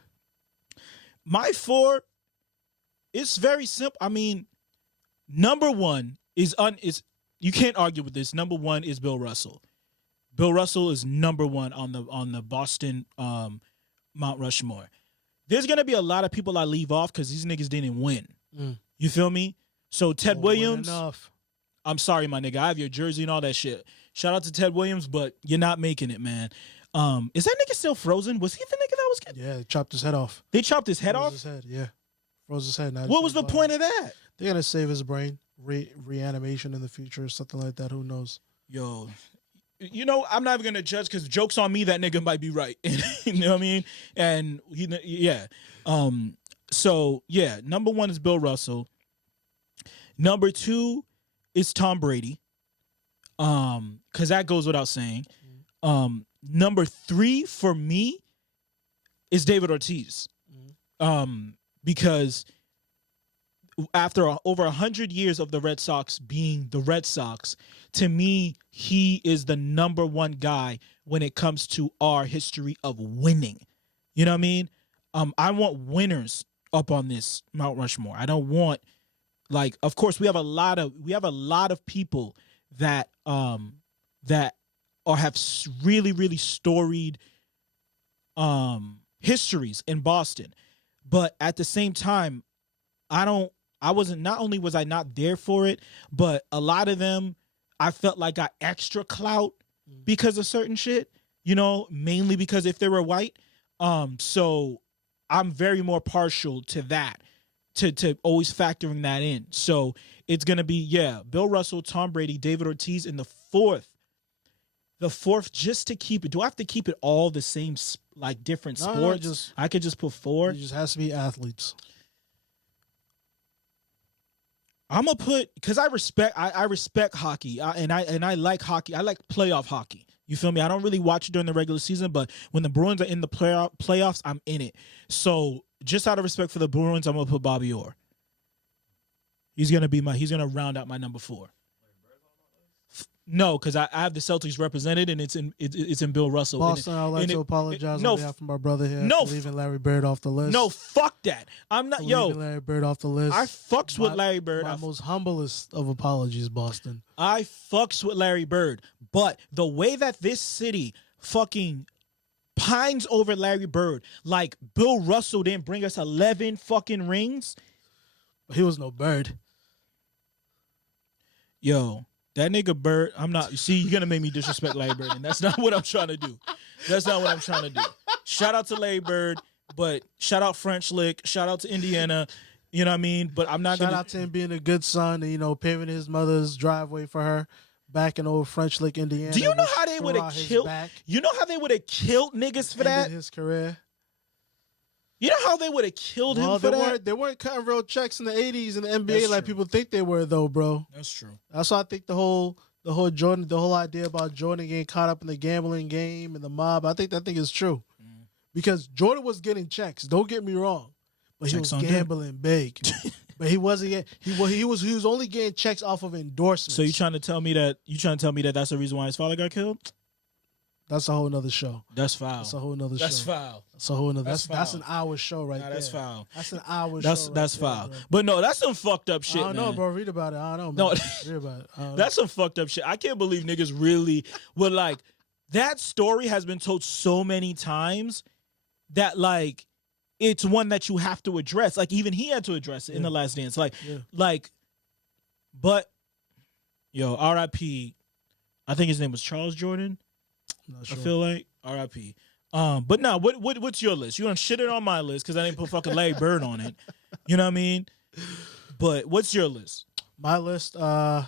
My 4, it's very simple. I mean, number 1 is you can't argue with this. Number 1 is Bill Russell. Bill Russell is number 1 on the Boston Mount Rushmore. There's gonna be a lot of people I leave off because these niggas didn't win. You feel me? So Ted Williams. I'm sorry, my nigga. I have your jersey and all that shit. Shout out to Ted Williams, but you're not making it, man. Is that nigga still frozen? Was he the nigga that was getting? Yeah, they chopped his head off. They chopped his head off? His head, yeah. Froze his head. What was the point of that? They're gonna save his brain, reanimation in the future, or something like that. Who knows? Yo, you know, I'm not even gonna judge because joke's on me. That nigga might be right. You know what I mean? And yeah. So yeah, number 1 is Bill Russell. Number 2 is Tom Brady. Because that goes without saying. Number 3 for me is David Ortiz. Because after over 100 years of the Red Sox being the Red Sox, to me, he is the number 1 guy when it comes to our history of winning. You know what I mean? I want winners up on this Mount Rushmore. I don't want, like, of course, we have a lot of people that or have really, really storied histories in Boston. But at the same time, not only was I not there for it, but a lot of them I felt like got extra clout because of certain shit, mainly because if they were white. So I'm very more partial to that, to always factoring that in. So it's going to be, Bill Russell, Tom Brady, David Ortiz in the fourth. The fourth, just to keep it. Do I have to keep it all the same, like different sports? I could just put 4. It just has to be athletes. I'm gonna put, because I respect hockey, and I like hockey. I like playoff hockey. You feel me? I don't really watch it during the regular season, but when the Bruins are in the playoffs, I'm in it. So just out of respect for the Bruins, I'm gonna put Bobby Orr. He's gonna round out my number 4. No, because I have the Celtics represented, and it's in Bill Russell. Boston, I'd like to apologize on behalf of my brother here for leaving Larry Bird off the list. No, fuck that. I'm not, leaving Larry Bird off the list. I fucks with Larry Bird. My most humblest of apologies, Boston. I fucks with Larry Bird, but the way that this city fucking pines over Larry Bird, like Bill Russell didn't bring us 11 fucking rings. He was no Bird. Yo. That nigga Bird, you're going to make me disrespect Larry Bird, and that's not what I'm trying to do. That's not what I'm trying to do. Shout out to Larry Bird, but shout out French Lick, shout out to Indiana, you know what I mean? But I'm not going to... Shout out to him being a good son and, paving his mother's driveway for her back in old French Lick, Indiana. Do you know how they would have killed... You know how they would have killed niggas for that? His career. You know how they would have killed him for that? They weren't cutting real checks in the 80s in the NBA like people think they were, though, bro. That's true. That's why I think the whole idea about Jordan getting caught up in the gambling game and the mob, I think is true. Because Jordan was getting checks. Don't get me wrong, but checks he was gambling big. But he wasn't. He was only getting checks off of endorsements. So you trying to tell me that that's the reason why his father got killed? That's a whole nother show. That's foul. That's a whole nother show. That's foul. That's a whole nother. That's an hour show right there. That's foul. That's an hour show. That's foul. But no, that's some fucked up shit. I don't know, bro. Read about it. I don't know. Man. No, read about it. That's some fucked up shit. I can't believe niggas really would like. That story has been told so many times that like it's one that you have to address. Like even he had to address it in The Last Dance. But yo, R.I.P. I think his name was Charles Jordan. Not sure. I feel like R.I.P. But now, what's your list? You don't shit it on my list because I didn't put fucking Larry Bird on it. You know what I mean? But what's your list? My list. It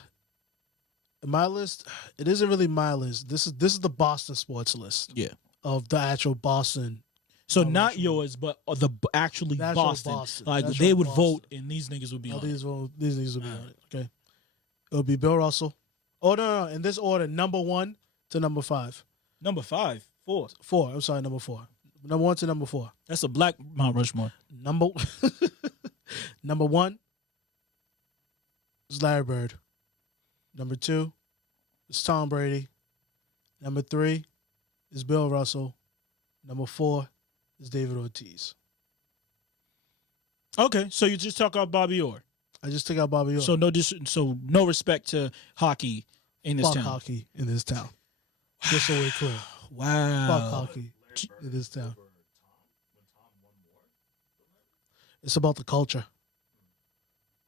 isn't really my list. This is the Boston sports list. Yeah. Of the actual Boston. So not yours, but the actually Boston. Like they would vote, and these niggas would be on it. These niggas would be on it. Okay. It would be Bill Russell. Oh no! In this order, number 1 to number 5. Number 5, 4. 4. I'm sorry, number 4. Number 1 to number 4. That's a black Mount Rushmore. Number 1 is Larry Bird. Number 2 is Tom Brady. Number 3 is Bill Russell. Number 4 is David Ortiz. Okay, so you just talk about Bobby Orr. I just took out Bobby Orr. So no respect to hockey in this town. Fuck hockey in this town. Just so we're clear. Wow. Fuck hockey in this town. It's about the culture.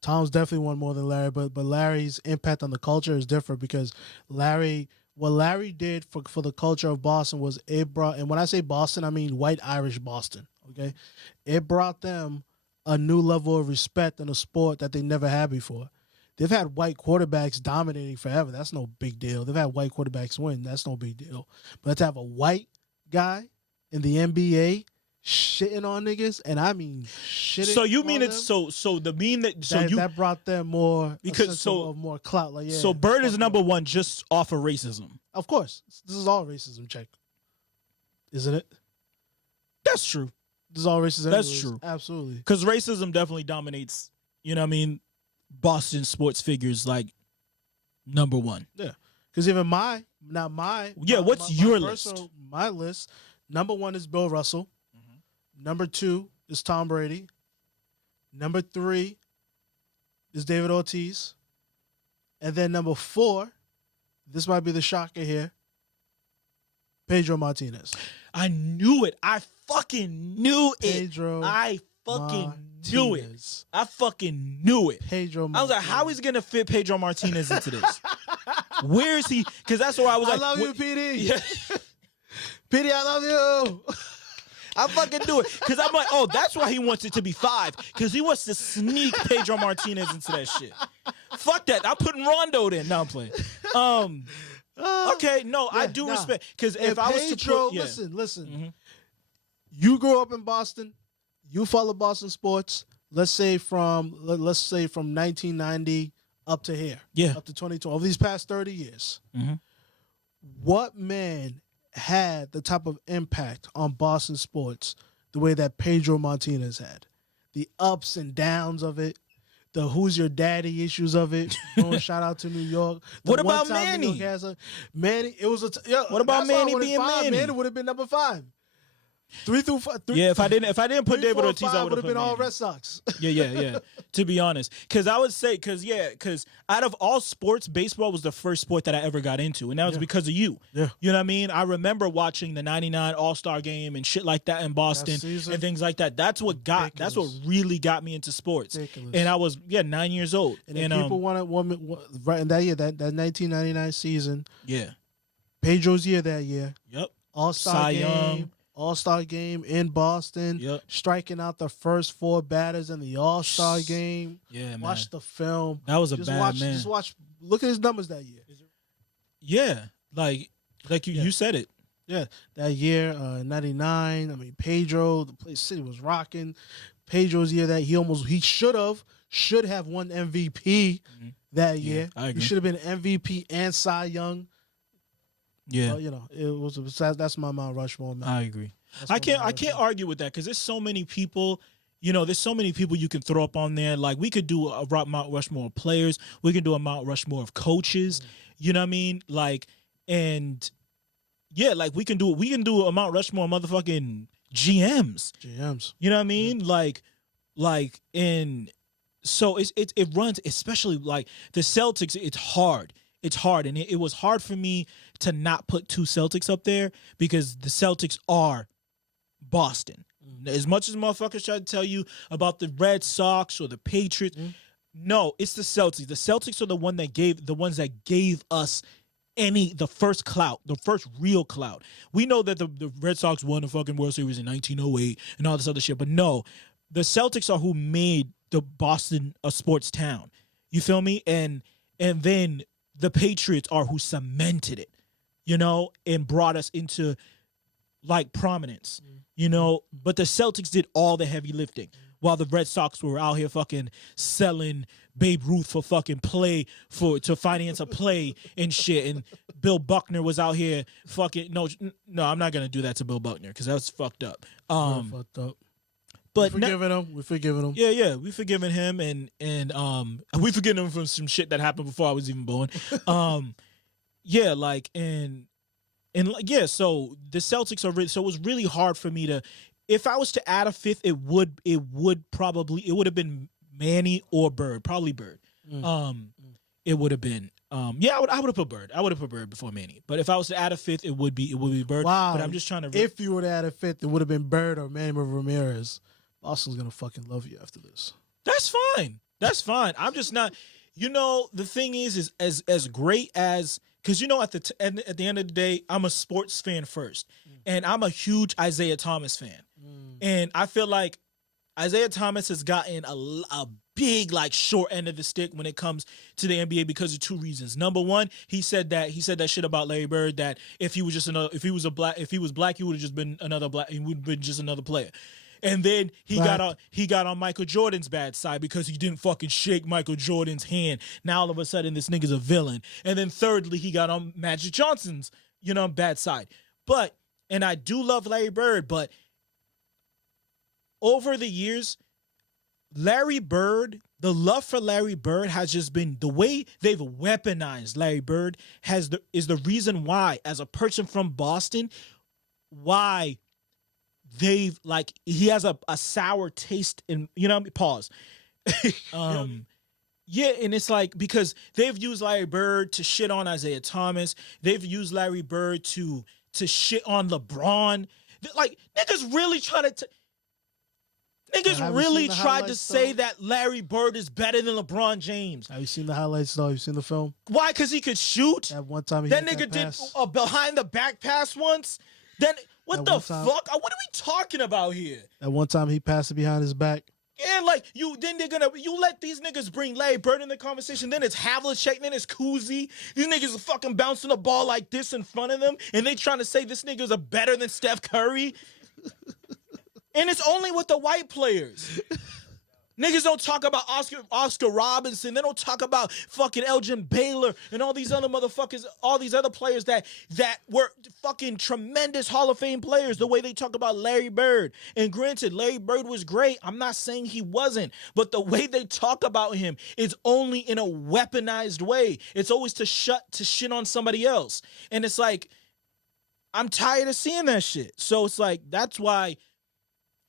Tom's definitely won more than Larry, but Larry's impact on the culture is different because what Larry did for the culture of Boston was it brought, and when I say Boston, I mean white Irish Boston, okay? It brought them a new level of respect in a sport that they never had before. They've had white quarterbacks dominating forever. That's no big deal. They've had white quarterbacks win. That's no big deal. But to have a white guy in the NBA shitting on niggas, and I mean shitting. So you mean it's so the mean that brought them more because of more clout. Like so Bird is number 1 just off of racism. Of course, this is all racism. Check, isn't it? That's true. This is all racism. That's true. Absolutely. Because racism definitely dominates. You know what I mean? Boston sports figures like number 1. Yeah, because even what's your list? My list. Number 1 is Bill Russell. Number 2 is Tom Brady. Number 3 is David Ortiz. And then number 4, this might be the shocker here, Pedro Martinez. I knew it. I fucking knew it. Pedro I fucking knew it. Martinez. I fucking knew it. Pedro Martinez. I was like, how is he going to fit Pedro Martinez into this? Where is he? Because that's where I was like, I love you, PD. Yeah. PD, I love you. I fucking do it. Because I'm like, oh, that's why he wants it to be 5. Because he wants to sneak Pedro Martinez into that shit. Fuck that. I'm putting Rondo in. No, I'm playing. Okay, no, I do respect. Because if I was Pedro, to put, listen. Mm-hmm. You grew up in Boston. You follow Boston sports. Let's say from 1990 up to here. Yeah. Up to 2020. Over these past 30 years. Mm-hmm. What man had the type of impact on Boston sports the way that Pedro Martinez had? The ups and downs of it, the who's your daddy issues of it. Shout out to New York. What about Manny? Manny, it was what about Manny being Manny? Manny would have been number 5. 3 through 5. Yeah, if I didn't put David Ortiz, I would have been all Manny. Red Sox. Yeah. To be honest, because I would say, because out of all sports, baseball was the first sport that I ever got into, and that was because of you. Yeah, you know what I mean. I remember watching the '99 All-Star Game and shit like that in Boston and things like that. That's what really got me into sports. Ridiculous. And I was 9 years old. And people wanted right in that year, that 1999 season. Yeah, Pedro's year that year. Yep. All-Star game. All-Star game in Boston. Yep. Striking out the first 4 batters in the All-Star game. Yeah, man. Watch the film. That was bad man. Just watch. Look at his numbers that year. Yeah, like you said it. Yeah, that year, 99. I mean, Pedro, the place city was rocking. Pedro's year that he should have won MVP that year. I agree. He should have been MVP and Cy Young. Yeah, it was. That's my Mount Rushmore, man. I agree. I can't argue with that because there's so many people. There's so many people you can throw up on there. Like we could do a Mount Rushmore of players. We can do a Mount Rushmore of coaches. You know what I mean? Like, and yeah, like we can do a Mount Rushmore of motherfucking GMs. You know what I mean? Yeah. And so it runs, especially like the Celtics. It's hard. It's hard, and it was hard for me to not put 2 Celtics up there because the Celtics are Boston. As much as motherfuckers try to tell you about the Red Sox or the Patriots, no, it's the Celtics. The Celtics are the ones that gave us the first clout, the first real clout. We know that the Red Sox won the fucking World Series in 1908 and all this other shit, but no, the Celtics are who made the Boston a sports town. You feel me? And then the Patriots are who cemented it, and brought us into like prominence, but the Celtics did all the heavy lifting while the Red Sox were out here fucking selling Babe Ruth for fucking to finance a play and shit. And Bill Buckner was out here fucking, no, I'm not going to do that to Bill Buckner because that's fucked up. Fucked up. But we're forgiving him. Yeah, we forgiving him, and we forgiving him from some shit that happened before I was even born. Yeah, like and yeah. So the Celtics are so it was really hard for me to. If I was to add a 5th, it would have been Manny or Bird, probably Bird. It would have been. Yeah, I would have put Bird. I would have put Bird before Manny. But if I was to add a 5th, it would be Bird. Wow. But I'm just trying to. If you were to add a 5th, it would have been Bird or Manny Ramirez. Boston's gonna fucking love you after this. That's fine. I'm just not. The thing is as great as because at the end of the day, I'm a sports fan first, and I'm a huge Isaiah Thomas fan, and I feel like Isaiah Thomas has gotten a big like short end of the stick when it comes to the NBA because of 2 reasons. Number one, he said that shit about Larry Bird that if he was black, he would have just been another black. He would have been just another player. And then he got on Michael Jordan's bad side because he didn't fucking shake Michael Jordan's hand. Now all of a sudden this nigga's a villain. And then thirdly, he got on Magic Johnson's, bad side. And I do love Larry Bird, but over the years, Larry Bird, the love for Larry Bird has just been the way they've weaponized Larry Bird is the reason why, as a person from Boston, why he has a sour taste in, pause. Yeah, and it's like because they've used Larry Bird to shit on Isaiah Thomas. They've used Larry Bird to to shit on LeBron. Like niggas really try to. Niggas really tried to say that Larry Bird is better than LeBron James. Have you seen the highlights though? Have you seen the film? Why? Because he could shoot. At one time, that nigga did a behind the back pass once. Then what the fuck? What are we talking about here? At one time, he passed it behind his back. Yeah, like you let these niggas bring Larry Bird in the conversation. Then it's Havlicek, then it's Kuzi. These niggas are fucking bouncing the ball like this in front of them, and they trying to say this niggas are better than Steph Curry. And it's only with the white players. Niggas don't talk about Oscar Robinson. They don't talk about fucking Elgin Baylor and all these other motherfuckers, all these other players that were fucking tremendous Hall of Fame players, the way they talk about Larry Bird. And granted, Larry Bird was great. I'm not saying he wasn't. But the way they talk about him is only in a weaponized way. It's always to shit on somebody else. And it's like, I'm tired of seeing that shit. So it's like, that's why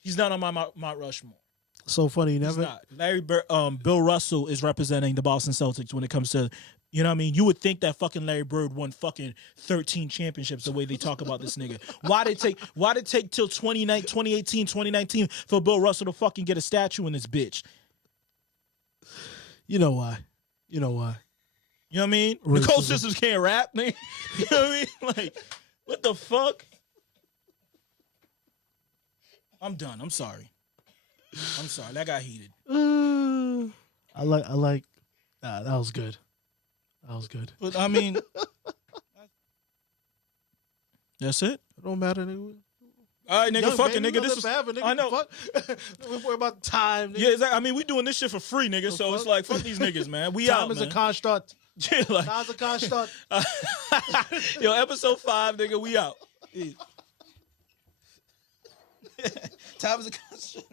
he's not on my Mount Rushmore. So funny, you never. He's not. Larry Bird, Bill Russell is representing the Boston Celtics when it comes to, you know what I mean? You would think that fucking Larry Bird won fucking 13 championships the way they talk about this nigga. Why did it take till 2018, 2019 for Bill Russell to fucking get a statue in this bitch? You know why? You know why? You know what I mean? Racism. Nicole Sisters can't rap, nigga. You know what I mean? Like, what the fuck? I'm done. I'm sorry. That got heated. I like. That was good. That was good. But I mean, that's it. It don't matter, nigga. All right, nigga, fuck it, nigga. This is bad, nigga. I know. Fuck. We worry about time, nigga. Yeah, exactly. I mean, we doing this shit for free, nigga. So it's like, fuck these niggas, man. We time out, is man. a construct. Yeah, like, Time's a construct. yo, episode 5, nigga. We out. Time is a construct.